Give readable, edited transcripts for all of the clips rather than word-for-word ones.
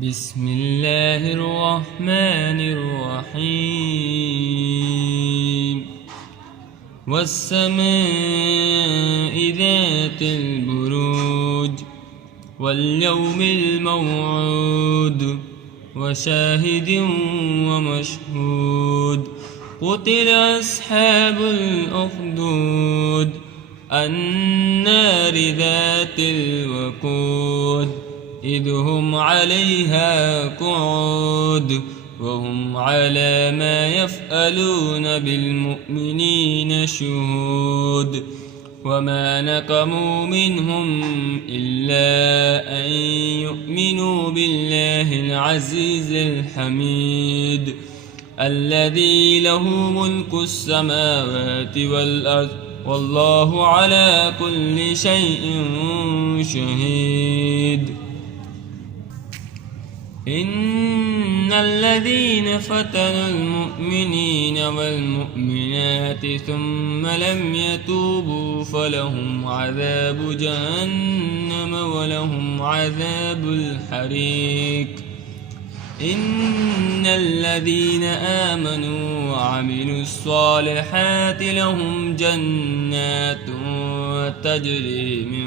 بسم الله الرحمن الرحيم والسماء ذات البروج واليوم الموعود وشاهد ومشهود قتل أصحاب الأخدود النار ذات الوقود إذ هم عليها قعود وهم على ما يفعلون بالمؤمنين شهود وما نقموا منهم إلا أن يؤمنوا بالله العزيز الحميد الذي له ملك السماوات والأرض والله على كل شيء شهيد. إن الذين فتنوا المؤمنين والمؤمنات ثم لم يتوبوا فلهم عذاب جهنم ولهم عذاب الحريق. إن الذين آمنوا وعملوا الصالحات لهم جنات تجري من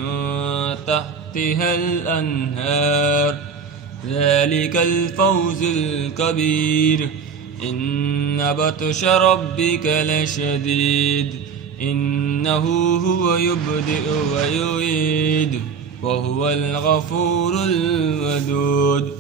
تحتها الأنهار ذلك الفوز الكبير. إن بطش ربك لشديد إنه هو يبدئ ويعيد وهو الغفور الودود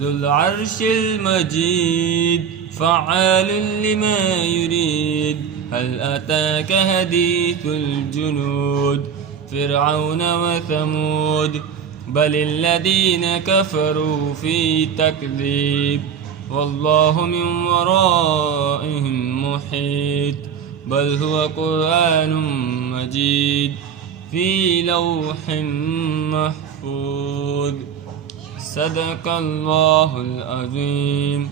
ذو العرش المجيد فعال لما يريد. هل أتاك حديث الجنود فرعون وثمود بل الذين كفروا في تكذيب والله من ورائهم محيط بل هو قرآن مجيد في لوح محفوظ. صدق الله العظيم.